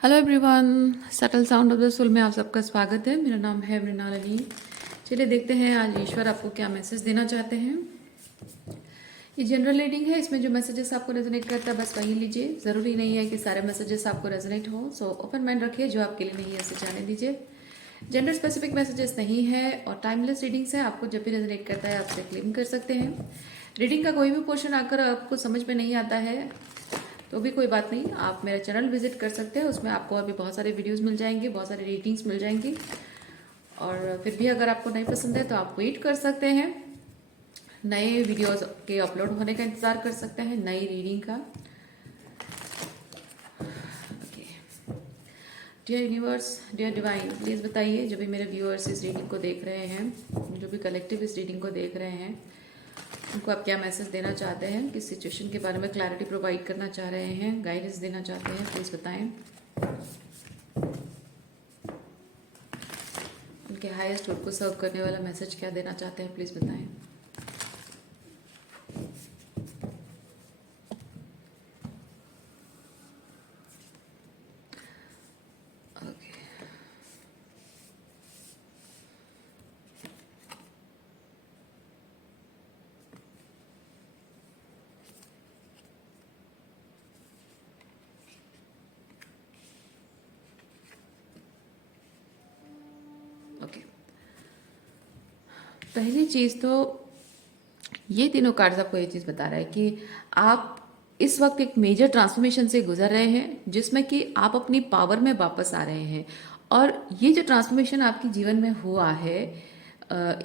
Hello everyone, subtle sound of the soul में आप सबका स्वागत है। मेरा नाम है मृणालिनी। चलिए देखते हैं आज ईश्वर आपको क्या मैसेज देना चाहते हैं। ये जनरल रीडिंग है, इसमें जो मैसेजेस आपको रेजोनेट करता है बस वही लीजिए। ज़रूरी नहीं है कि सारे मैसेजेस आपको रेजोनेट हो, सो ओपन माइंड रखिए। जो आपके लिए नहीं है उसे जाने दीजिए। जेंडर स्पेसिफिक मैसेजेस नहीं है और टाइमलेस रीडिंग्स है। आपको जब भी रेजोनेट करता है आप उसे क्लेम कर सकते हैं। रीडिंग का कोई भी पोर्शन आकर आपको समझ में नहीं आता है तो भी कोई बात नहीं, आप मेरा चैनल विजिट कर सकते हैं। उसमें आपको अभी बहुत सारे वीडियोस मिल जाएंगे, बहुत सारे रीडिंग्स मिल जाएंगी। और फिर भी अगर आपको नहीं पसंद है तो आप वेट कर सकते हैं, नए वीडियोस के अपलोड होने का इंतज़ार कर सकते हैं, नई रीडिंग का। Dear universe, dear divine, please बताइए जो भी मेरे व्यूअर्स इस रीडिंग को देख रहे हैं, जो भी कलेक्टिव इस रीडिंग को देख रहे हैं, उनको आप क्या मैसेज देना चाहते हैं, किस सिचुएशन के बारे में क्लैरिटी प्रोवाइड करना चाह रहे हैं, गाइडेंस देना चाहते हैं, प्लीज़ बताएं। उनके हाईएस्ट गुड को सर्व करने वाला मैसेज क्या देना चाहते हैं, प्लीज़ बताएं। Okay, okay. पहली चीज़ तो ये तीनों कार्ड्स आपको ये चीज़ बता रहा है कि आप इस वक्त एक मेजर ट्रांसफॉर्मेशन से गुजर रहे हैं, जिसमें कि आप अपनी पावर में वापस आ रहे हैं। और ये जो ट्रांसफॉर्मेशन आपके जीवन में हुआ है,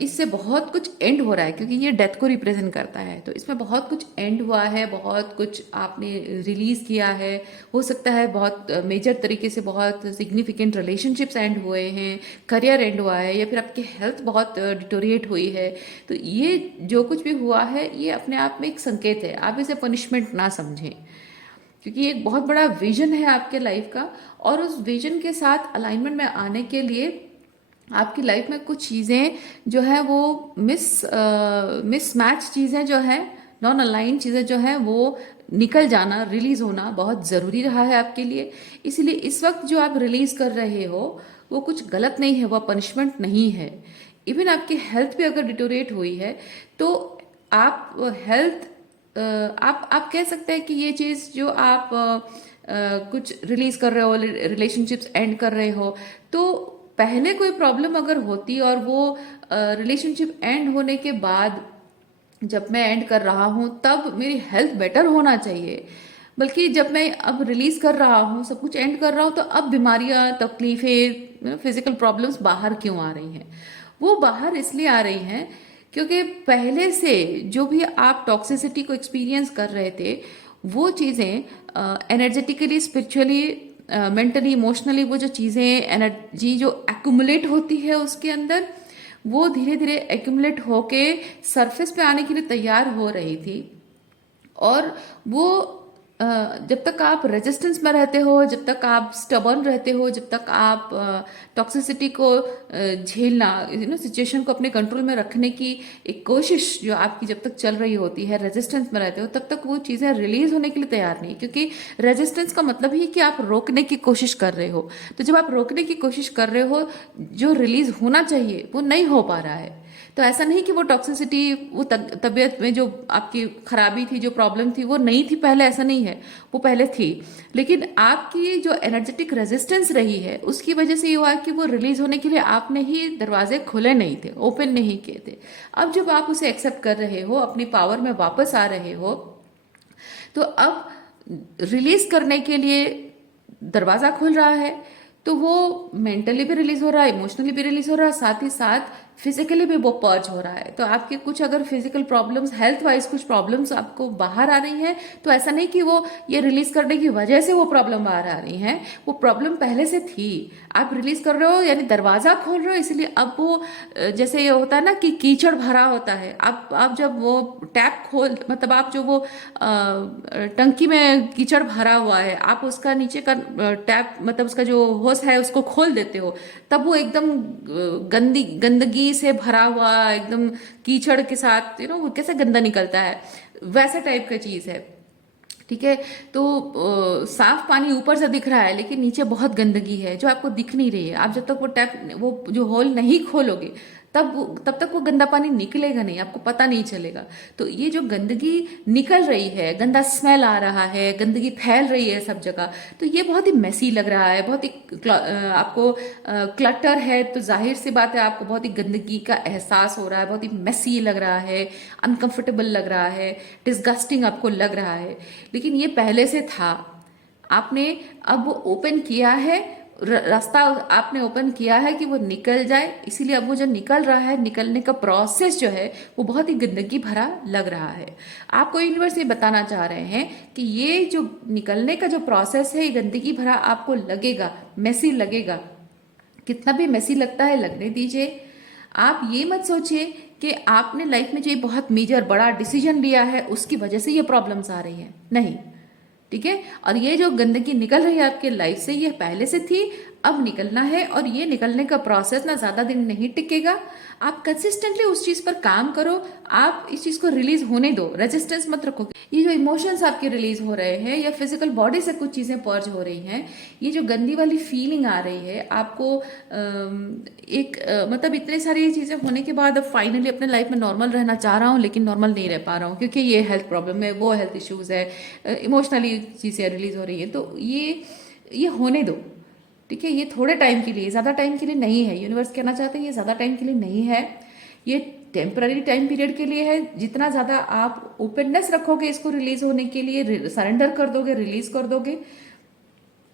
इससे बहुत कुछ एंड हो रहा है, क्योंकि ये डेथ को रिप्रेजेंट करता है। तो इसमें बहुत कुछ एंड हुआ है, बहुत कुछ आपने रिलीज किया है। हो सकता है बहुत मेजर तरीके से बहुत सिग्निफिकेंट रिलेशनशिप्स एंड हुए हैं, करियर एंड हुआ है, या फिर आपकी हेल्थ बहुत डिटोरिएट हुई है। तो ये जो कुछ भी हुआ है ये अपने आप में एक संकेत है, आप इसे पनिशमेंट ना समझें, क्योंकि एक बहुत बड़ा विजन है आपके लाइफ का। और उस विजन के साथ अलाइनमेंट में आने के लिए आपकी लाइफ में कुछ चीज़ें जो है वो मिसमैच चीज़ें जो है, नॉन अलाइन चीज़ें जो है वो निकल जाना, रिलीज होना बहुत ज़रूरी रहा है आपके लिए। इसलिए इस वक्त जो आप रिलीज कर रहे हो वो कुछ गलत नहीं है, वो पनिशमेंट नहीं है। इवन आपकी हेल्थ भी अगर डिटोरेट हुई है तो आप हेल्थ आप कह सकते हैं कि ये चीज़ जो आप कुछ रिलीज कर रहे हो, रिलेशनशिप्स एंड कर रहे हो, तो पहले कोई प्रॉब्लम अगर होती और वो रिलेशनशिप एंड होने के बाद जब मैं एंड कर रहा हूँ तब मेरी हेल्थ बेटर होना चाहिए, बल्कि जब मैं अब रिलीज कर रहा हूँ, सब कुछ एंड कर रहा हूँ, तो अब बीमारियां, तकलीफें, फिजिकल प्रॉब्लम्स बाहर क्यों आ रही हैं? वो बाहर इसलिए आ रही हैं क्योंकि पहले से जो भी आप टॉक्सिसिटी को एक्सपीरियंस कर रहे थे वो चीज़ें एनर्जेटिकली, स्पिरिचुअली, मेंटली, इमोशनली, वो जो चीज़ें एनर्जी जो एक्यूमुलेट होती है उसके अंदर, वो धीरे धीरे एक्यूमुलेट होके सरफेस पे आने के लिए तैयार हो रही थी। और वो जब तक आप रेजिस्टेंस में रहते हो, जब तक आप स्टबर्न रहते हो, जब तक आप टॉक्सिसिटी को झेलना, सिचुएशन को अपने कंट्रोल में रखने की एक कोशिश जो आपकी जब तक चल रही होती है, रेजिस्टेंस में रहते हो, तब तक वो चीज़ें रिलीज होने के लिए तैयार नहीं, क्योंकि रेजिस्टेंस का मतलब ही कि आप रोकने की कोशिश कर रहे हो। तो जब आप रोकने की कोशिश कर रहे हो, जो रिलीज होना चाहिए वो नहीं हो पा रहा है। तो ऐसा नहीं कि वो टॉक्सिसिटी, वो तबीयत में जो आपकी खराबी थी, जो प्रॉब्लम थी, वो नहीं थी पहले, ऐसा नहीं है, वो पहले थी। लेकिन आपकी जो एनर्जेटिक रेजिस्टेंस रही है उसकी वजह से ये हुआ कि वो रिलीज होने के लिए आपने ही दरवाजे खुले नहीं थे, ओपन नहीं किए थे। अब जब आप उसे एक्सेप्ट कर रहे हो, अपनी पावर में वापस आ रहे हो, तो अब रिलीज करने के लिए दरवाजा खुल रहा है। तो वो मेंटली भी रिलीज हो रहा है, इमोशनली भी रिलीज हो रहा है, साथ ही साथ फिजिकली भी वो पर्ज हो रहा है। तो आपके कुछ अगर फिजिकल प्रॉब्लम्स, हेल्थ वाइज कुछ प्रॉब्लम्स आपको बाहर आ रही हैं, तो ऐसा नहीं कि वो ये रिलीज करने की वजह से वो प्रॉब्लम बाहर आ रही हैं, वो प्रॉब्लम पहले से थी। आप रिलीज कर रहे हो यानी दरवाजा खोल रहे हो, इसलिए अब वो जैसे ये होता है ना कि कीचड़ भरा होता है, आप जब वो टैप खोल, मतलब आप जो वो टंकी में कीचड़ भरा हुआ है, आप उसका नीचे का टैप, मतलब उसका जो होस है उसको खोल देते हो, तब वो एकदम गंदगी से भरा हुआ, एकदम कीचड़ के साथ वो कैसे गंदा निकलता है, वैसा टाइप का चीज है। ठीक है। तो साफ पानी ऊपर से दिख रहा है लेकिन नीचे बहुत गंदगी है जो आपको दिख नहीं रही है। आप जब तक वो टैप, वो जो होल नहीं खोलोगे तब तक वो गंदा पानी निकलेगा नहीं, आपको पता नहीं चलेगा। तो ये जो गंदगी निकल रही है, गंदा स्मेल आ रहा है, गंदगी फैल रही है सब जगह, तो ये बहुत ही मेसी लग रहा है, बहुत ही आपको क्लटर है, तो जाहिर सी बात है आपको बहुत ही गंदगी का एहसास हो रहा है, बहुत ही मेसी लग रहा है, अनकंफर्टेबल लग रहा है, डिस्गस्टिंग आपको लग रहा है। लेकिन ये पहले से था, आपने अब ओपन किया है, रास्ता आपने ओपन किया है कि वो निकल जाए, इसीलिए अब वो जो निकल रहा है, निकलने का प्रोसेस जो है वो बहुत ही गंदगी भरा लग रहा है। आपको यूनिवर्स ये बताना चाह रहे हैं कि ये जो निकलने का जो प्रोसेस है ये गंदगी भरा आपको लगेगा, मेसी लगेगा। कितना भी मेसी लगता है लगने दीजिए। आप ये मत सोचिए कि आपने लाइफ में जो ये बहुत मेजर बड़ा डिसीजन लिया है उसकी वजह से ये प्रॉब्लम्स आ रही है, नहीं। ठीक है। और ये जो गंदगी निकल रही है आपके लाइफ से, ये पहले से थी, अब निकलना है, और ये निकलने का प्रोसेस ना ज्यादा दिन नहीं टिकेगा। आप कंसिस्टेंटली उस चीज पर काम करो, आप इस चीज को रिलीज होने दो, रेजिस्टेंस मत रखो। ये जो इमोशंस आपके रिलीज हो रहे हैं या फिजिकल बॉडी से कुछ चीजें पर्ज हो रही हैं, ये जो गंदी वाली फीलिंग आ रही है आपको, मतलब इतने सारी चीजें होने के बाद अब फाइनली अपने लाइफ में नॉर्मल रहना चाह रहा हूँ लेकिन नॉर्मल नहीं रह पा रहा हूँ क्योंकि ये हेल्थ प्रॉब्लम है, वो हेल्थ इश्यूज है, इमोशनली चीजें रिलीज हो रही है, तो ये होने दो। ठीक है। ये थोड़े टाइम के लिए, ज्यादा टाइम के लिए नहीं है। यूनिवर्स कहना चाहते हैं ये ज्यादा टाइम के लिए नहीं है, ये टेम्पररी टाइम पीरियड के लिए है। जितना ज्यादा आप ओपननेस रखोगे इसको रिलीज होने के लिए, सरेंडर कर दोगे, रिलीज कर दोगे,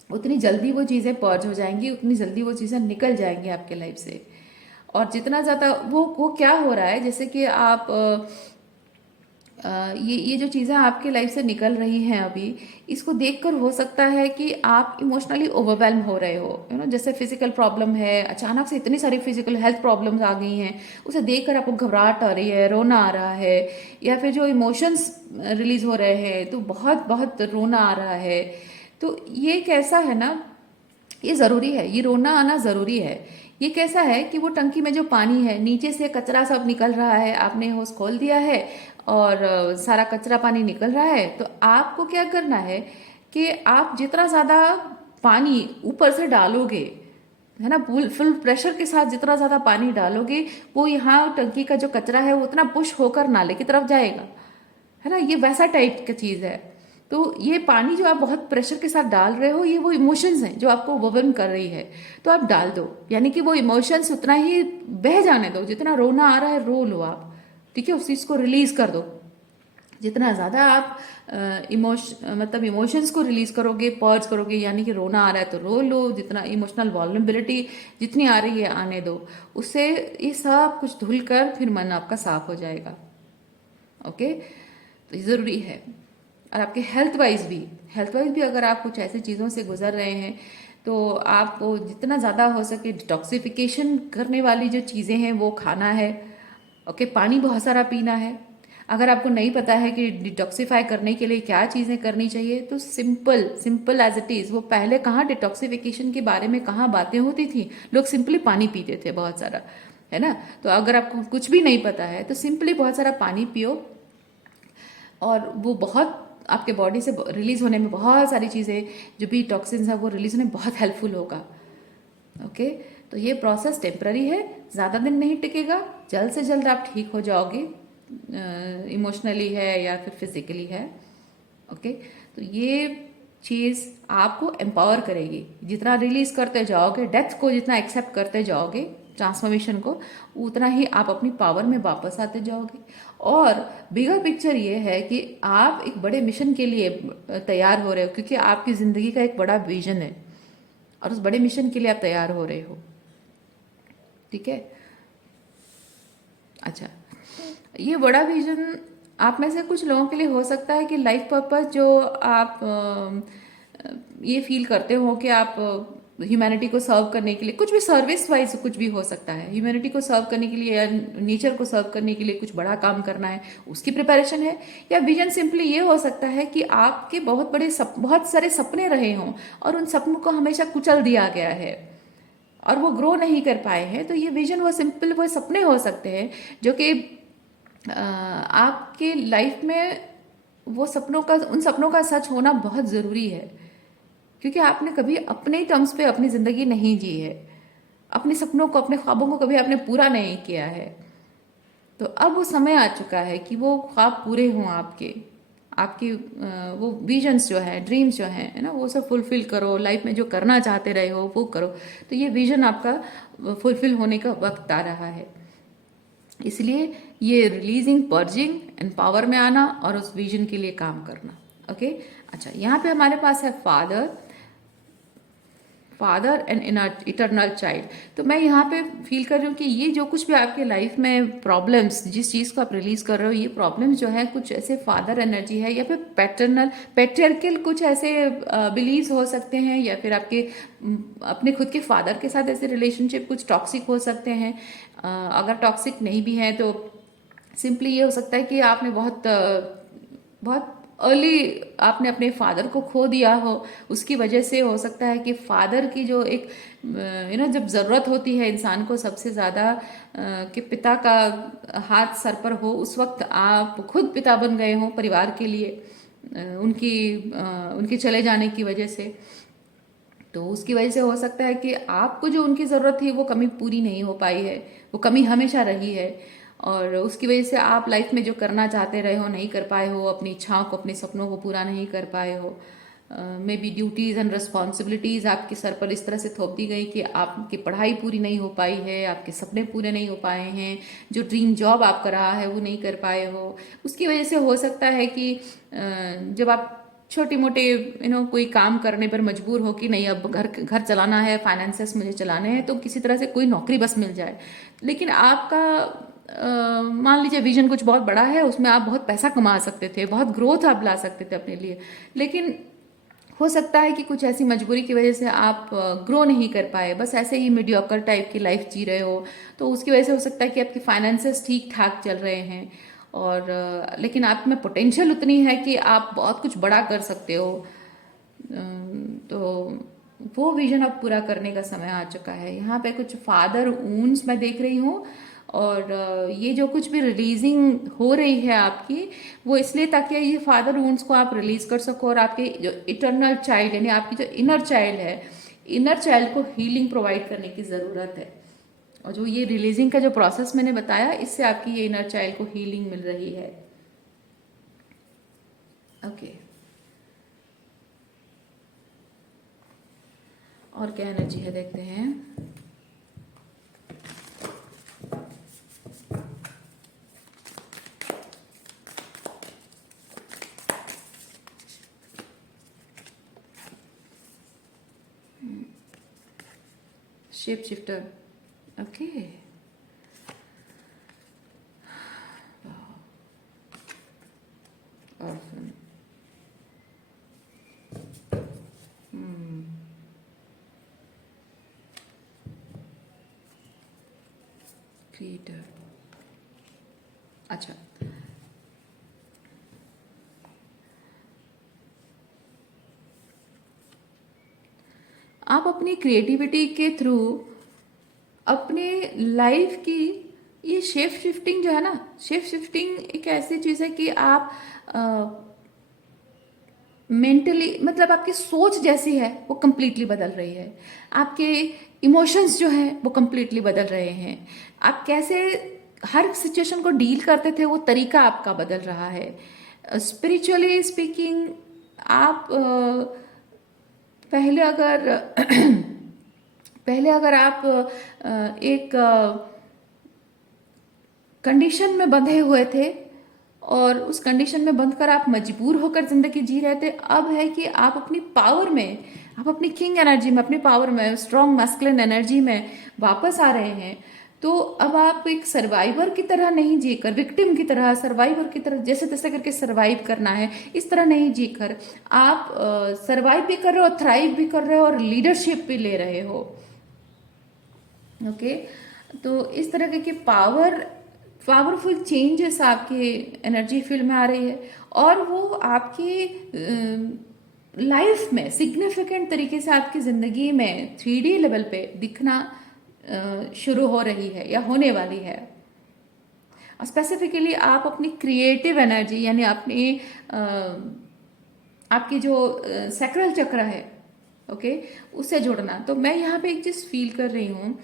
उतनी जल्दी वो चीजें पर्ज हो जाएंगी, उतनी जल्दी वो चीजें निकल जाएंगी आपके लाइफ से। और जितना ज्यादा वो क्या हो रहा है, जैसे कि आप ये जो चीज़ें आपके लाइफ से निकल रही हैं अभी, इसको देखकर हो सकता है कि आप इमोशनली ओवरवेल्म हो रहे हो, जैसे फिजिकल प्रॉब्लम है, अचानक से इतनी सारी फिजिकल हेल्थ प्रॉब्लम्स आ गई हैं, उसे देखकर आपको घबराहट आ रही है, रोना आ रहा है, या फिर जो इमोशंस रिलीज हो रहे हैं तो बहुत बहुत रोना आ रहा है। तो ये कैसा है ना, ये ज़रूरी है, ये रोना आना ज़रूरी है। ये कैसा है कि वो टंकी में जो पानी है, नीचे से कचरा सब निकल रहा है, आपने होस खोल दिया है और सारा कचरा पानी निकल रहा है, तो आपको क्या करना है कि आप जितना ज़्यादा पानी ऊपर से डालोगे, है ना, फुल प्रेशर के साथ जितना ज़्यादा पानी डालोगे, वो यहाँ टंकी का जो कचरा है वो उतना पुश होकर नाले की तरफ जाएगा, है ना। ये वैसा टाइप का चीज़ है। तो ये पानी जो आप बहुत प्रेशर के साथ डाल रहे हो, ये वो इमोशंस हैं जो आपको ओवरवेल्म कर रही है, तो आप डाल दो, यानी कि वो इमोशंस उतना ही बह जाने दो, जितना रोना आ रहा है रो लो आप। ठीक है। उस चीज़ को रिलीज कर दो। जितना ज़्यादा आप मतलब इमोशंस को रिलीज करोगे, पर्ज करोगे, यानी कि रोना आ रहा है तो रो लो, जितना इमोशनल वॉल्नरेबिलिटी जितनी आ रही है आने दो, उससे ये सब कुछ धुल कर फिर मन आपका साफ हो जाएगा। ओके। तो ये ज़रूरी है। और आपके हेल्थ वाइज भी अगर आप कुछ ऐसी चीज़ों से गुजर रहे हैं तो आपको जितना ज़्यादा हो सके डिटॉक्सिफिकेशन करने वाली जो चीज़ें हैं वो खाना है। ओके। पानी बहुत सारा पीना है। अगर आपको नहीं पता है कि डिटॉक्सिफाई करने के लिए क्या चीज़ें करनी चाहिए, तो simple simple as it is, वो पहले कहाँ डिटॉक्सिफिकेशन के बारे में कहाँ बातें होती थी, लोग सिंपली पानी पीते थे बहुत सारा, है ना। तो अगर आपको कुछ भी नहीं पता है तो सिंपली बहुत सारा पानी पियो, और वो बहुत आपके बॉडी से रिलीज होने में, बहुत सारी चीज़ें जो भी टॉक्सिन्स है वो रिलीज होने में बहुत हेल्पफुल होगा। ओके। तो ये प्रोसेस टेम्पररी है, ज़्यादा दिन नहीं टिकेगा, जल्द से जल्द आप ठीक हो जाओगे, इमोशनली है या फिर फिजिकली है। ओके। तो ये चीज़ आपको एम्पावर करेगी, जितना रिलीज करते जाओगे, डेथ को जितना एक्सेप्ट करते जाओगे, ट्रांसफॉर्मेशन को, उतना ही आप अपनी पावर में वापस आते जाओगे। और बिगर पिक्चर ये है कि आप एक बड़े मिशन के लिए तैयार हो रहे हो, क्योंकि आपकी ज़िंदगी का एक बड़ा विजन है और उस बड़े मिशन के लिए आप तैयार हो रहे हो। ठीक है। अच्छा, ये बड़ा विजन आप में से कुछ लोगों के लिए हो सकता है कि लाइफ पर्पस जो आप ये फील करते हो कि आप ह्यूमैनिटी को सर्व करने के लिए, कुछ भी सर्विस वाइज कुछ भी हो सकता है, ह्यूमैनिटी को सर्व करने के लिए या नेचर को सर्व करने के लिए कुछ बड़ा काम करना है, उसकी प्रिपरेशन है। या विजन सिंपली ये हो सकता है कि आपके बहुत सारे सपने रहे हों और उन सपनों को हमेशा कुचल दिया गया है और वो ग्रो नहीं कर पाए हैं। तो ये विजन, वो सिंपल वो सपने हो सकते हैं जो कि आपके लाइफ में वो सपनों का, उन सपनों का सच होना बहुत ज़रूरी है, क्योंकि आपने कभी अपने टर्म्स पे अपनी ज़िंदगी नहीं जी है, अपने सपनों को, अपने ख्वाबों को कभी आपने पूरा नहीं किया है। तो अब वो समय आ चुका है कि वो ख्वाब पूरे हों आपके, आपकी वो विजन्स जो है, ड्रीम्स जो हैं, है ना, वो सब फुलफिल करो। लाइफ में जो करना चाहते रहे हो वो करो। तो ये विजन आपका फुलफिल होने का वक्त आ रहा है। इसलिए ये रिलीजिंग, पर्जिंग एंड पावर में आना और उस विजन के लिए काम करना। ओके। अच्छा, यहाँ पे हमारे पास है father, father and eternal child. तो मैं यहाँ पे फील कर रही हूँ कि ये जो कुछ भी आपके लाइफ में प्रॉब्लम्स, जिस चीज़ को आप रिलीज कर रहे हो, ये प्रॉब्लम्स जो है कुछ ऐसे फादर एनर्जी है, या फिर पैटर्नल पैट्रियर्कल कुछ ऐसे बिलीव्स हो सकते हैं, या फिर आपके अपने खुद के फादर के साथ ऐसे रिलेशनशिप कुछ टॉक्सिक हो सकते हैं। अगर टॉक्सिक नहीं भी है तो सिंपली ये हो सकता है कि आपने बहुत अर्ली आपने अपने फादर को खो दिया हो। उसकी वजह से हो सकता है कि फादर की जो एक जब ज़रूरत होती है इंसान को सबसे ज़्यादा, कि पिता का हाथ सर पर हो, उस वक्त आप खुद पिता बन गए हो परिवार के लिए, उनके चले जाने की वजह से। तो उसकी वजह से हो सकता है कि आपको जो उनकी ज़रूरत थी वो कमी पूरी नहीं हो पाई है, वो कमी हमेशा रही है, और उसकी वजह से आप लाइफ में जो करना चाहते रहे हो नहीं कर पाए हो, अपनी इच्छाओं को, अपने सपनों को पूरा नहीं कर पाए हो। May be duties and responsibilities आपके सर पर इस तरह से थोप दी गई कि आपकी पढ़ाई पूरी नहीं हो पाई है, आपके सपने पूरे नहीं हो पाए हैं, जो ड्रीम जॉब आपका रहा है वो नहीं कर पाए हो। उसकी वजह से हो सकता है कि जब आप छोटे मोटे कोई काम करने पर मजबूर हो कि नहीं, अब घर घर चलाना है, फाइनेंसेस मुझे चलाने हैं, तो किसी तरह से कोई नौकरी बस मिल जाए। लेकिन आपका मान लीजिए विजन कुछ बहुत बड़ा है, उसमें आप बहुत पैसा कमा सकते थे, बहुत ग्रोथ आप ला सकते थे अपने लिए, लेकिन हो सकता है कि कुछ ऐसी मजबूरी की वजह से आप ग्रो नहीं कर पाए, बस ऐसे ही मीडियोकर टाइप की लाइफ जी रहे हो। तो उसकी वजह से हो सकता है कि आपकी फाइनेंसेस ठीक ठाक चल रहे हैं, और लेकिन आप में पोटेंशियल उतनी है कि आप बहुत कुछ बड़ा कर सकते हो। तो वो विजन अब पूरा करने का समय आ चुका है। यहाँ पे कुछ फादर ऊन्स मैं देख रही हूँ, और ये जो कुछ भी रिलीजिंग हो रही है आपकी, वो इसलिए ताकि ये फादर वुंड्स को आप रिलीज कर सको, और आपके जो इटर्नल चाइल्ड यानी आपकी जो इनर चाइल्ड है, इनर चाइल्ड को हीलिंग प्रोवाइड करने की ज़रूरत है। और जो ये रिलीजिंग का जो प्रोसेस मैंने बताया, इससे आपकी ये इनर चाइल्ड को हीलिंग मिल रही है। ओके। और क्या एनर्जी है देखते हैं। Shape shifter. Okay. Orphan. Creator. अच्छा, आप अपनी क्रिएटिविटी के थ्रू अपने लाइफ की ये शेप शिफ्टिंग जो है ना, शेप शिफ्टिंग एक ऐसी चीज़ है कि आप मेंटली, मतलब आपकी सोच जैसी है वो कंप्लीटली बदल रही है, आपके इमोशंस जो हैं वो कंप्लीटली बदल रहे हैं, आप कैसे हर सिचुएशन को डील करते थे वो तरीका आपका बदल रहा है। स्पिरिचुअली स्पीकिंग, आप पहले अगर पहले अगर आप एक कंडीशन में बंधे हुए थे, और उस कंडीशन में बंध कर आप मजबूर होकर जिंदगी जी रहे थे, अब है कि आप अपनी पावर में, आप अपनी किंग एनर्जी में, अपनी पावर में, स्ट्रॉन्ग मैस्कुलिन एनर्जी में वापस आ रहे हैं। तो अब आप एक सर्वाइवर की तरह नहीं जीकर, विक्टिम की तरह, सर्वाइवर की तरह जैसे तैसे करके सर्वाइव करना है, इस तरह नहीं जीकर आप सर्वाइव भी कर रहे हो, थ्राइव भी कर रहे हो, और लीडरशिप भी ले रहे हो। ओके। तो इस तरह के पावरफुल चेंजेस आपके एनर्जी फील्ड में आ रही है, और वो आपकी लाइफ में सिग्निफिकेंट तरीके से आपकी ज़िंदगी में 3D लेवल पे दिखना शुरू हो रही है या होने वाली है। स्पेसिफिकली आप अपनी क्रिएटिव एनर्जी यानी अपनी आपकी जो सैक्रल चक्र है, ओके, उससे जुड़ना। तो मैं यहाँ पे एक चीज फील कर रही हूँ,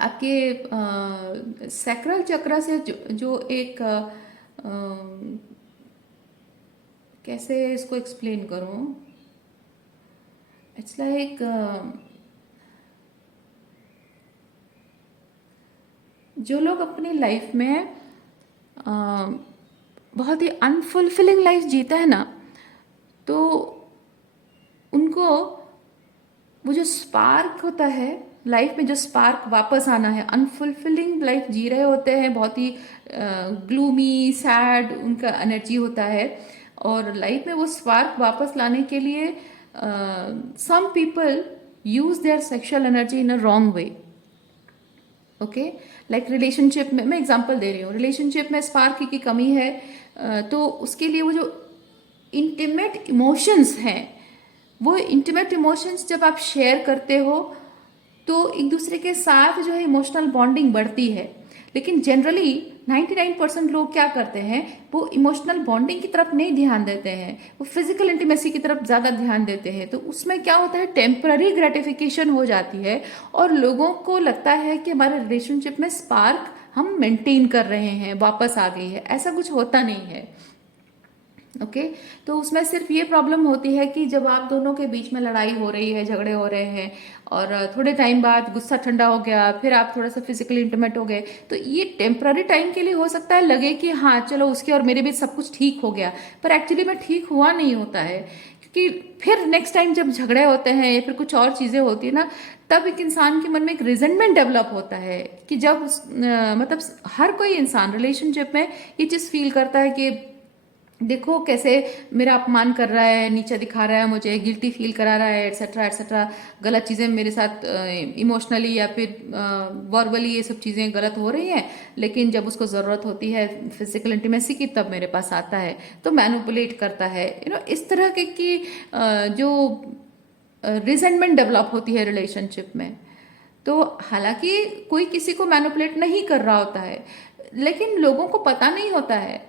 आपके सैक्रल चक्र से जो एक कैसे इसको एक्सप्लेन करूँ, इट्स लाइक जो लोग अपनी लाइफ में बहुत ही अनफुलफिलिंग लाइफ जीता है ना, तो उनको वो जो स्पार्क होता है लाइफ में, जो स्पार्क वापस आना है, अनफुलफिलिंग लाइफ जी रहे होते हैं, बहुत ही ग्लूमी सैड उनका एनर्जी होता है, और लाइफ में वो स्पार्क वापस लाने के लिए some people use their sexual energy in a wrong way. Okay, like relationship में, मैं एग्जांपल दे रही हूँ, रिलेशनशिप में स्पार्क की कमी है, तो उसके लिए वो जो इंटीमेट इमोशंस हैं, वो इंटीमेट इमोशंस जब आप शेयर करते हो तो एक दूसरे के साथ जो है इमोशनल बॉन्डिंग बढ़ती है। लेकिन जनरली 99% लोग क्या करते हैं, वो इमोशनल बॉन्डिंग की तरफ नहीं ध्यान देते हैं, वो फिजिकल इंटीमेसी की तरफ ज़्यादा ध्यान देते हैं। तो उसमें क्या होता है, टेम्पररी ग्रेटिफिकेशन हो जाती है, और लोगों को लगता है कि हमारे रिलेशनशिप में स्पार्क हम मेंटेन कर रहे हैं, वापस आ गई है। ऐसा कुछ होता नहीं है। ओके, तो उसमें सिर्फ ये प्रॉब्लम होती है कि जब आप दोनों के बीच में लड़ाई हो रही है, झगड़े हो रहे हैं, और थोड़े टाइम बाद गुस्सा ठंडा हो गया, फिर आप थोड़ा सा फिजिकली इंटीमेट हो गए, तो ये टेम्पररी टाइम के लिए हो सकता है लगे कि हाँ चलो उसके और मेरे बीच सब कुछ ठीक हो गया, पर एक्चुअली में ठीक हुआ नहीं होता है। क्योंकि फिर नेक्स्ट टाइम जब झगड़े होते हैं या फिर कुछ और चीज़ें होती है ना, तब एक इंसान के मन में एक रिजेंटमेंट डेवलप होता है कि जब मतलब हर कोई इंसान रिलेशनशिप में ये चीज़ फील करता है कि देखो कैसे मेरा अपमान कर रहा है, नीचा दिखा रहा है, मुझे गिल्टी फील करा रहा है, एटसेट्रा एटसेट्रा, गलत चीज़ें मेरे साथ इमोशनली या फिर वर्बली ये सब चीज़ें गलत हो रही हैं। लेकिन जब उसको ज़रूरत होती है फिजिकल इंटीमेसी की, तब मेरे पास आता है, तो मैनिपुलेट करता है, इस तरह के की जो रिजेंटमेंट डेवलप होती है रिलेशनशिप में। तो हालांकि कोई किसी को मैनिपुलेट नहीं कर रहा होता है, लेकिन लोगों को पता नहीं होता है।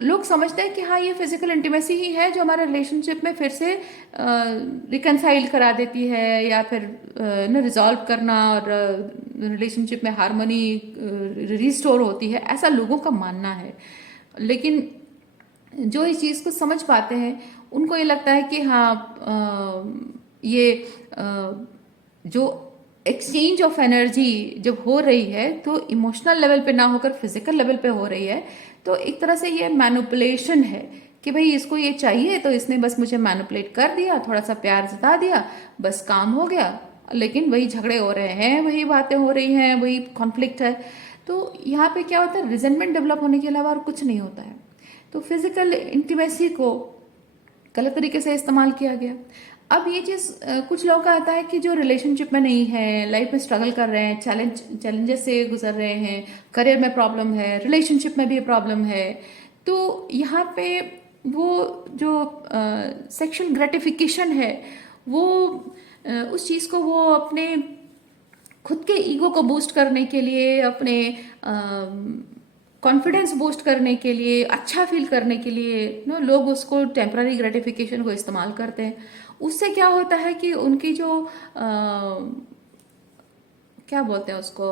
लोग समझते हैं कि हाँ ये फिजिकल इंटीमेसी ही है जो हमारे रिलेशनशिप में फिर से रिकनसाइल करा देती है, या फिर ना रिजॉल्व करना और रिलेशनशिप में हार्मनी रिस्टोर होती है, ऐसा लोगों का मानना है। लेकिन जो इस चीज़ को समझ पाते हैं उनको ये लगता है कि हाँ ये जो एक्सचेंज ऑफ एनर्जी जब हो रही है तो इमोशनल लेवल पे ना होकर फिजिकल लेवल पे हो रही है, तो एक तरह से ये मैनिपुलेशन है कि भाई इसको ये चाहिए तो इसने बस मुझे मैनिपुलेट कर दिया, थोड़ा सा प्यार जता दिया, बस काम हो गया। लेकिन वही झगड़े हो रहे हैं, वही बातें हो रही हैं, वही कॉन्फ्लिक्ट है। तो यहाँ पे क्या होता है, रिजेंटमेंट डेवलप होने के अलावा और कुछ नहीं होता है। तो फिजिकल इंटीमेसी को गलत तरीके से इस्तेमाल किया गया। अब ये चीज़ कुछ लोगों का आता है कि जो रिलेशनशिप में नहीं है, लाइफ में स्ट्रगल कर रहे हैं, चैलेंजेस से गुजर रहे हैं, करियर में प्रॉब्लम है, रिलेशनशिप में भी प्रॉब्लम है, तो यहाँ पे वो जो सेक्सुअल ग्रेटिफिकेशन है वो उस चीज़ को वो अपने खुद के ईगो को बूस्ट करने के लिए, अपने कॉन्फिडेंस बूस्ट करने के लिए, अच्छा फील करने के लिए लोग उसको टेम्पररी ग्रेटिफिकेशन को इस्तेमाल करते हैं। उससे क्या होता है कि उनकी जो क्या बोलते हैं उसको,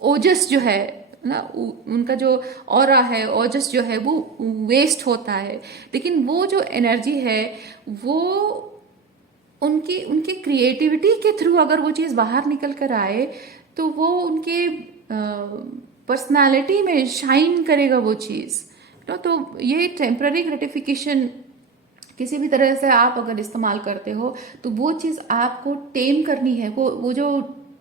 ओजस जो है ना, उनका जो ऑरा है, ओजस जो है वो वेस्ट होता है। लेकिन वो जो एनर्जी है वो उनकी उनकी क्रिएटिविटी के थ्रू अगर वो चीज़ बाहर निकल कर आए तो वो उनके पर्सनालिटी में शाइन करेगा वो चीज़। तो ये टेम्पररी ग्रेटिफिकेशन किसी भी तरह से आप अगर इस्तेमाल करते हो तो वो चीज़ आपको टेम करनी है। वो जो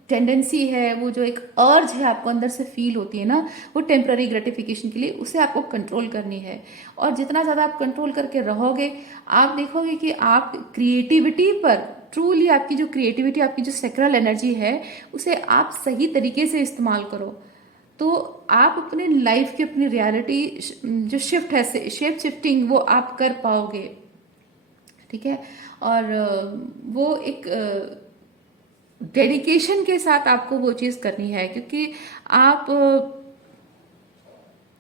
टेंडेंसी है, वो जो एक अर्ज है आपको अंदर से फील होती है ना, वो टेम्पररी ग्रेटिफिकेशन के लिए, उसे आपको कंट्रोल करनी है। और जितना ज़्यादा आप कंट्रोल करके रहोगे, आप देखोगे कि आप क्रिएटिविटी पर, ट्रूली आपकी जो क्रिएटिविटी, आपकी जो सेक्रल एनर्जी है, उसे आप सही तरीके से इस्तेमाल करो, तो आप अपने लाइफ की, अपनी रियलिटी जो शिफ्ट है, शेप शिफ्टिंग, वो आप कर पाओगे। ठीक है, और वो एक डेडिकेशन के साथ आपको वो चीज़ करनी है, क्योंकि आप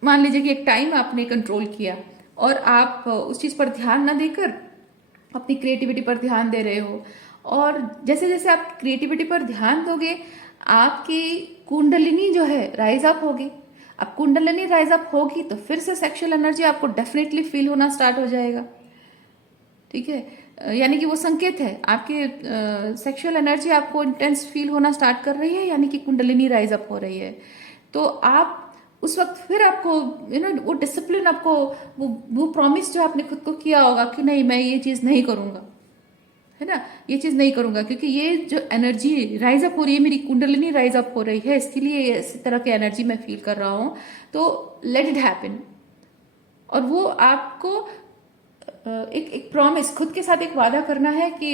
मान लीजिए कि एक टाइम आपने कंट्रोल किया और आप उस चीज़ पर ध्यान ना देकर अपनी क्रिएटिविटी पर ध्यान दे रहे हो, और जैसे जैसे आप क्रिएटिविटी पर ध्यान दोगे आपकी कुंडलिनी जो है राइज अप होगी। अब कुंडलिनी राइज अप होगी तो फिर से सेक्सुअल एनर्जी आपको डेफिनेटली फील होना स्टार्ट हो जाएगा। ठीक है, यानी कि वो संकेत है आपके सेक्सुअल एनर्जी आपको इंटेंस फील होना स्टार्ट कर रही है, यानी कि कुंडलिनी राइज अप हो रही है। तो आप उस वक्त फिर आपको वो डिसिप्लिन आपको, वो प्रॉमिस जो आपने खुद को किया होगा कि नहीं मैं ये चीज़ नहीं करूँगा, है ना, ये चीज़ नहीं करूँगा क्योंकि ये जो एनर्जी राइज अप हो रही है, मेरी कुंडलिनी राइज अप हो रही है, इसके लिए इस तरह की एनर्जी मैं फील कर रहा हूँ, तो लेट इट हैपन। और वो आपको एक एक प्रॉमिस खुद के साथ एक वादा करना है कि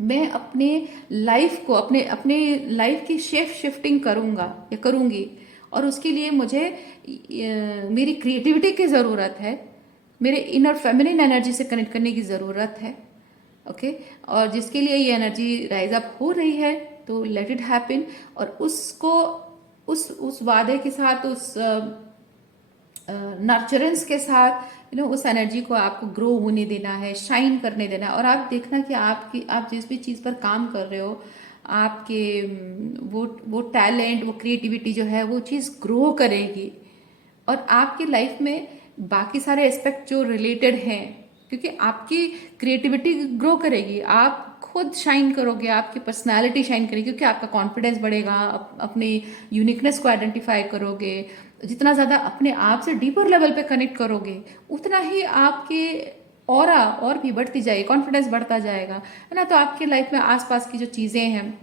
मैं अपने लाइफ को, अपने अपने लाइफ की शेप शिफ्टिंग करूँगा या करूँगी, और उसके लिए मुझे मेरी क्रिएटिविटी की ज़रूरत है, मेरे इनर फेमिनिन एनर्जी से कनेक्ट करने की ज़रूरत है। ओके, और जिसके लिए ये एनर्जी राइज अप हो रही है, तो लेट इट हैपन। और उसको उस वादे के साथ, उस नर्चरेंस के साथ, उस एनर्जी को आपको ग्रो होने देना है, शाइन करने देना है। और आप देखना कि आप जिस भी चीज़ पर काम कर रहे हो, आपके वो टैलेंट, वो क्रिएटिविटी जो है, वो चीज़ ग्रो करेगी। और आपकी लाइफ में बाकी सारे एस्पेक्ट जो रिलेटेड हैं, क्योंकि आपकी क्रिएटिविटी ग्रो करेगी, आप खुद शाइन करोगे, आपकी पर्सनालिटी शाइन करेगी, क्योंकि आपका कॉन्फिडेंस बढ़ेगा, अपने यूनिकनेस को आइडेंटिफाई करोगे। जितना ज़्यादा अपने आप से डीपर लेवल पे कनेक्ट करोगे, उतना ही आपके ऑरा और भी बढ़ती जाएगी, कॉन्फिडेंस बढ़ता जाएगा, है ना। तो आपके लाइफ में आसपास की जो चीज़ें हैं,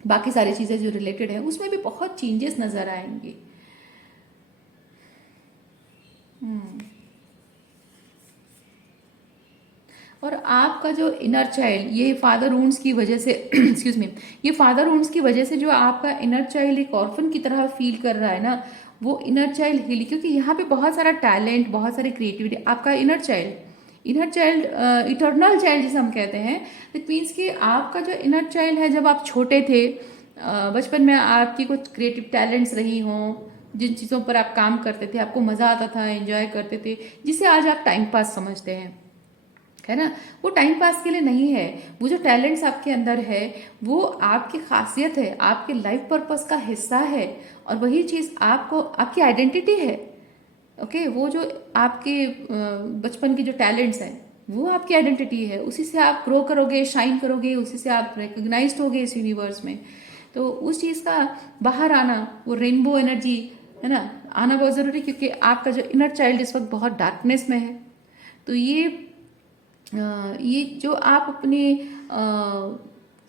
बाकी सारी चीज़ें जो रिलेटेड हैं, उसमें भी बहुत चेंजेस नज़र आएंगे। और आपका जो इनर चाइल्ड, ये फादर वुंड्स की वजह से एक्सक्यूज मी, ये फादर वुंड्स की वजह से जो आपका इनर चाइल्ड एक ऑर्फन की तरह फील कर रहा है ना, वो इनर चाइल्ड हील, क्योंकि यहाँ पे बहुत सारा टैलेंट, बहुत सारी क्रिएटिविटी, आपका इनर चाइल्ड इटर्नल चाइल्ड जिसे हम कहते हैं। इट मीन्स कि आपका जो इनर चाइल्ड है, जब आप छोटे थे, बचपन में आपकी कुछ क्रिएटिव टैलेंट्स रही हों, जिन चीज़ों पर आप काम करते थे, आपको मज़ा आता था, एंजॉय करते थे, जिसे आज आप टाइम पास समझते हैं, है ना, वो टाइम पास के लिए नहीं है। वो जो टैलेंट्स आपके अंदर है, वो आपकी खासियत है, आपके लाइफ पर्पस का हिस्सा है, और वही चीज़ आपको, आपकी आइडेंटिटी है। ओके, वो जो आपके बचपन के जो टैलेंट्स हैं, वो आपकी आइडेंटिटी है, उसी से आप ग्रो करोगे, शाइन करोगे, उसी से आप रिकग्नाइज्ड होगे इस यूनिवर्स में। तो उस चीज़ का बाहर आना, वो रेनबो एनर्जी, है ना, आना बहुत ज़रूरी, क्योंकि आपका जो इनर चाइल्ड इस वक्त बहुत डार्कनेस में है। तो ये जो आप अपनी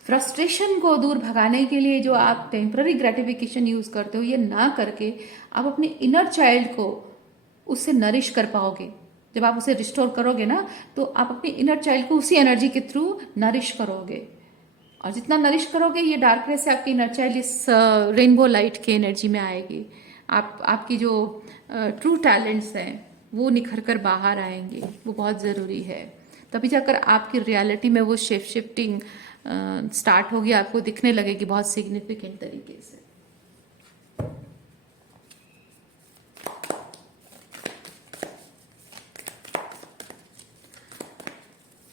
फ्रस्ट्रेशन को दूर भगाने के लिए जो आप टेम्पररी ग्रेटिफिकेशन यूज़ करते हो, ये ना करके आप अपने इनर चाइल्ड को उससे नरिश कर पाओगे। जब आप उसे रिस्टोर करोगे ना, तो आप अपने इनर चाइल्ड को उसी एनर्जी के थ्रू नरिश करोगे, और जितना नरिश करोगे, ये डार्कनेस से आपकी इनर चाइल्ड इस रेनबो लाइट की एनर्जी में आएगी। आपकी जो ट्रू टैलेंट्स हैं, वो निखर कर बाहर आएंगे। वो बहुत ज़रूरी है, तभी जाकर आपकी रियलिटी में वो शिफ्टिंग स्टार्ट होगी, आपको दिखने लगेगी बहुत सिग्निफिकेंट तरीके से।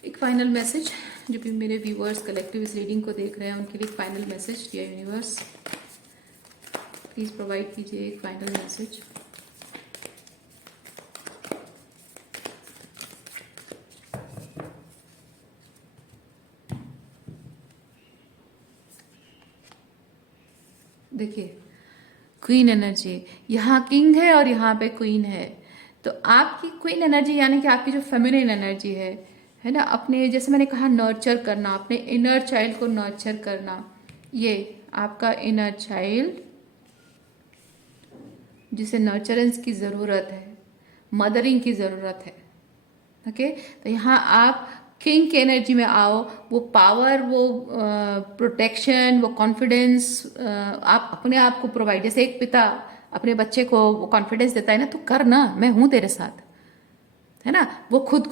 एक फाइनल मैसेज, जो भी मेरे व्यूअर्स कलेक्टिव इस रीडिंग को देख रहे हैं, उनके लिए final message. Dear universe, please provide कीजिए एक फाइनल मैसेज। देखिए, क्वीन एनर्जी, यहाँ किंग है और यहाँ पे क्वीन है। तो आपकी क्वीन एनर्जी यानी कि आपकी जो फेमिनिन एनर्जी है ना, अपने, जैसे मैंने कहा, नर्चर करना, अपने इनर चाइल्ड को नर्चर करना, ये आपका इनर चाइल्ड जिसे नर्चरेंस की ज़रूरत है, मदरिंग की ज़रूरत है। ओके, तो यहाँ आप किंग की एनर्जी में आओ। वो पावर, वो प्रोटेक्शन, वो कॉन्फिडेंस आप अपने आप को प्रोवाइड, जैसे एक पिता अपने बच्चे को वो कॉन्फिडेंस देता है ना, तो कर ना, मैं हूँ तेरे साथ, है ना, वो खुद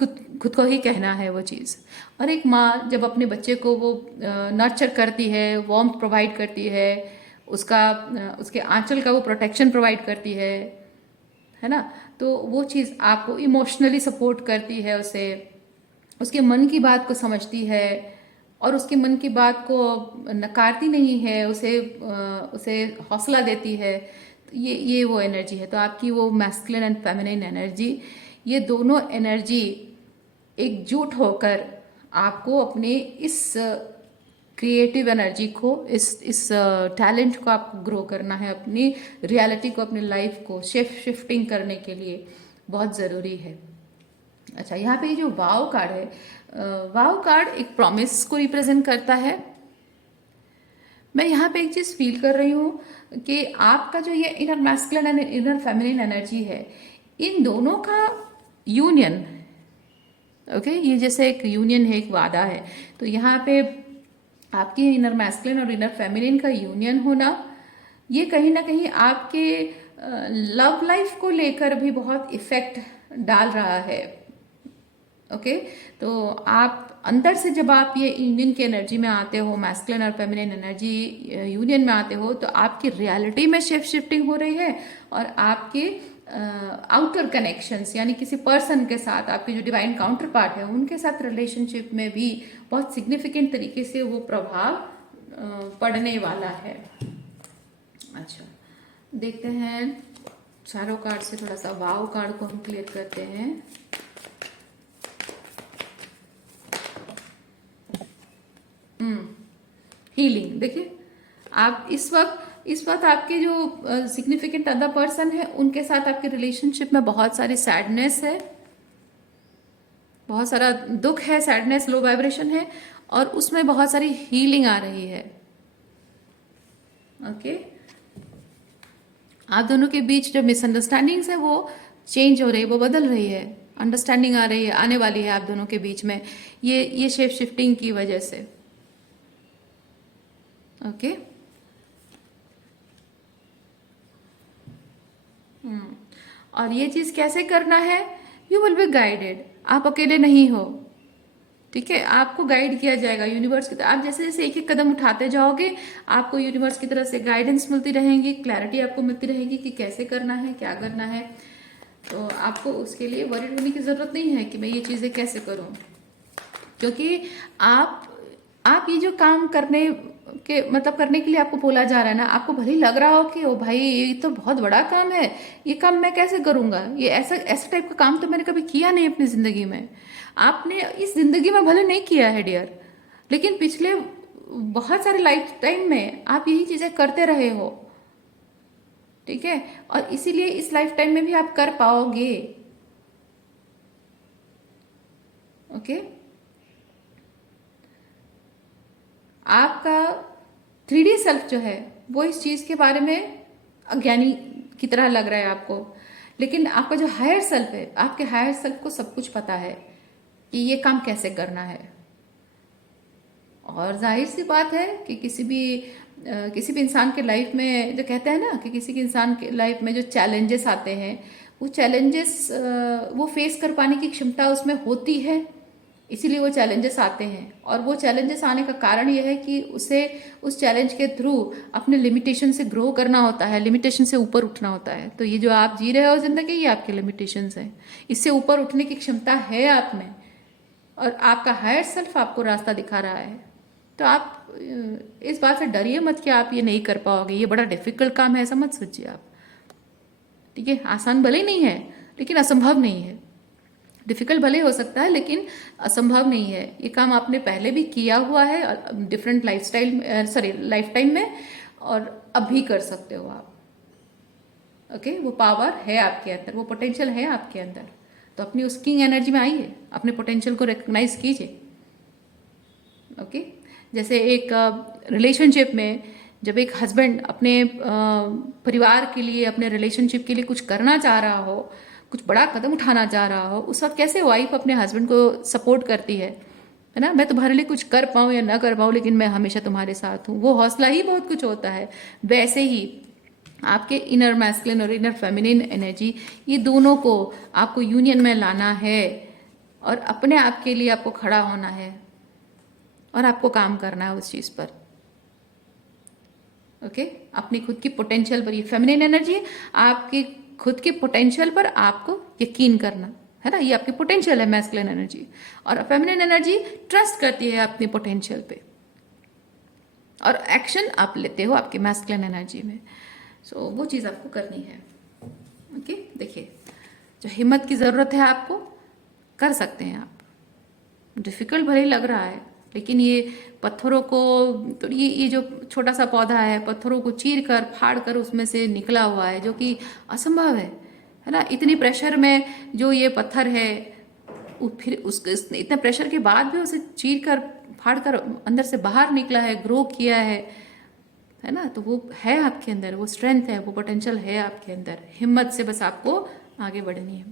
को ही कहना है वो चीज़। और एक माँ जब अपने बच्चे को वो नर्चर करती है, वार्मथ प्रोवाइड करती है, उसका उसके आंचल का वो प्रोटेक्शन प्रोवाइड करती है है ना। तो वो चीज़ आपको इमोशनली सपोर्ट करती है, उसे उसके मन की बात को समझती है और उसके मन की बात को नकारती नहीं है, उसे हौसला देती है। तो ये वो एनर्जी है। तो आपकी वो मैस्कुलिन एंड फेमिनिन एनर्जी, ये दोनों एनर्जी एकजुट होकर आपको अपने इस क्रिएटिव एनर्जी को, इस टैलेंट को आपको ग्रो करना है, अपनी रियलिटी को, अपनी लाइफ को शिफ्टिंग करने के लिए बहुत ज़रूरी है। अच्छा, यहाँ पे ये जो वाव कार्ड है, वाव कार्ड एक प्रॉमिस को रिप्रेजेंट करता है। मैं यहाँ पे एक चीज़ फील कर रही हूँ कि आपका जो ये inner masculine and inner feminine energy है, इन दोनों का यूनियन, ओके, ये जैसे एक यूनियन है, एक वादा है। तो यहाँ पे आपकी इनर मैस्कुलिन और इनर फेमिनिन का यूनियन होना, ये कहीं ना कहीं आपके लव लाइफ को लेकर भी बहुत इफेक्ट डाल रहा है। ओके, तो आप अंदर से जब आप ये यूनियन की एनर्जी में आते हो, मैस्कुलिन और फेमिनिन एनर्जी यूनियन में आते हो, तो आपकी रियलिटी में शिफ्टिंग हो रही है और आपके आउटर कनेक्शंस, यानी किसी पर्सन के साथ, आपके जो डिवाइन काउंटर पार्ट है उनके साथ रिलेशनशिप में भी बहुत सिग्निफिकेंट तरीके से वो प्रभाव पड़ने वाला है। अच्छा, देखते हैं चारों कार्ड से थोड़ा सा वाव कार्ड को हम क्लियर करते हैं। हीलिंग, देखिए आप इस वक्त आपके जो सिग्निफिकेंट अदर पर्सन है उनके साथ आपके रिलेशनशिप में बहुत सारी सैडनेस है, बहुत सारा दुख है, सैडनेस, लो वाइब्रेशन है और उसमें बहुत सारी हीलिंग आ रही है। ओके, आप दोनों के बीच जो मिसअंडरस्टैंडिंग्स है वो चेंज हो रही है, वो बदल रही है, अंडरस्टैंडिंग आ रही है, आने वाली है आप दोनों के बीच में, ये शेप शिफ्टिंग की वजह से। ओके, और ये चीज कैसे करना है, यू विल बी गाइडेड, आप अकेले नहीं हो, ठीक है, आपको गाइड किया जाएगा यूनिवर्स की तरफ। आप जैसे जैसे एक एक कदम उठाते जाओगे आपको यूनिवर्स की तरफ से गाइडेंस मिलती रहेगी, क्लैरिटी आपको मिलती रहेगी कि कैसे करना है, क्या करना है। तो आपको उसके लिए वरीड होने की जरूरत नहीं है कि मैं ये चीजें कैसे करूं, क्योंकि आप ये जो काम करने के लिए आपको बोला जा रहा है ना, आपको भले ही लग रहा हो कि ओ भाई ये तो बहुत बड़ा काम है, ये काम मैं कैसे करूंगा, ये ऐसा टाइप का काम तो मैंने कभी किया नहीं अपनी जिंदगी में। आपने इस जिंदगी में भले नहीं किया है डियर, लेकिन पिछले बहुत सारे लाइफ टाइम में आप यही चीजें करते रहे हो, ठीक है, और इसीलिए इस लाइफ टाइम में भी आप कर पाओगे। ओके, आपका 3D सेल्फ जो है वो इस चीज के बारे में अज्ञानी की तरह लग रहा है आपको, लेकिन आपका जो हायर सेल्फ है, आपके हायर सेल्फ को सब कुछ पता है कि ये काम कैसे करना है। और जाहिर सी बात है कि किसी भी इंसान के लाइफ में, जो कहते हैं ना कि किसी के इंसान के लाइफ में जो चैलेंजेस आते हैं, वो चैलेंजेस वो फेस कर पाने की क्षमता उसमें होती है, इसीलिए वो चैलेंजेस आते हैं। और वो चैलेंजेस आने का कारण ये है कि उसे उस चैलेंज के थ्रू अपने लिमिटेशन से ग्रो करना होता है, लिमिटेशन से ऊपर उठना होता है। तो ये जो आप जी रहे हो जिंदगी, ये आपके लिमिटेशंस हैं, इससे ऊपर उठने की क्षमता है आप में, और आपका हायर सेल्फ आपको रास्ता दिखा रहा है। तो आप इस बात से डरिए मत कि आप ये नहीं कर पाओगे, ये बड़ा डिफिकल्ट काम है ऐसा मत सोचिए आप, ठीक है। आसान भले ही नहीं है लेकिन असंभव नहीं है, डिफिकल्ट भले हो सकता है लेकिन असंभव नहीं है। ये काम आपने पहले भी किया हुआ है डिफरेंट लाइफ टाइम में, और अब भी कर सकते हो आप। ओके, वो पावर है आपके अंदर, वो पोटेंशियल है आपके अंदर। तो अपनी उस किंग एनर्जी में आइए, अपने पोटेंशियल को रिकग्नाइज कीजिए। ओके, जैसे एक रिलेशनशिप में जब एक हस्बैंड अपने परिवार के लिए, अपने रिलेशनशिप के लिए कुछ करना चाह रहा हो, कुछ बड़ा कदम उठाना चाह रहा हो, उस वक्त कैसे वाइफ अपने हस्बैंड को सपोर्ट करती है ना, मैं तुम्हारे लिए कुछ कर पाऊँ या ना कर पाऊँ लेकिन मैं हमेशा तुम्हारे साथ हूँ, वो हौसला ही बहुत कुछ होता है। वैसे ही आपके इनर मैस्कुलिन और इनर फेमिनिन एनर्जी, ये दोनों को आपको यूनियन में लाना है और अपने आप के लिए आपको खड़ा होना है और आपको काम करना है उस चीज पर। ओके, अपनी खुद की पोटेंशियल पर, ये फेमिनिन एनर्जी आपकी खुद के पोटेंशियल पर आपको यकीन करना, है ना, ये आपकी पोटेंशियल है मैस्कुलिन एनर्जी। और फेमिनिन एनर्जी ट्रस्ट करती है अपने पोटेंशियल पे, और एक्शन आप लेते हो आपके मैस्कुलिन एनर्जी में। सो वो चीज़ आपको करनी है। ओके, देखिए, जो हिम्मत की ज़रूरत है आपको, कर सकते हैं आप। डिफिकल्ट भले ही लग रहा है, लेकिन ये पत्थरों को, तो ये जो छोटा सा पौधा है, पत्थरों को चीर कर फाड़ कर उसमें से निकला हुआ है, जो कि असंभव है ना। इतनी प्रेशर में जो ये पत्थर है, फिर उस इतने प्रेशर के बाद भी उसे चीर कर फाड़ कर अंदर से बाहर निकला है, ग्रो किया है ना। तो वो है आपके अंदर, वो स्ट्रेंथ है, वो पोटेंशियल है आपके अंदर। हिम्मत से बस आपको आगे बढ़नी है।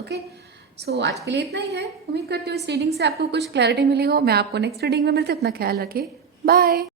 ओके, सो आज के लिए इतना ही है। उम्मीद करती हूँ इस रीडिंग से आपको कुछ क्लैरिटी मिली हो। मैं आपको नेक्स्ट रीडिंग में मिलते, अपना ख्याल रखें, बाय।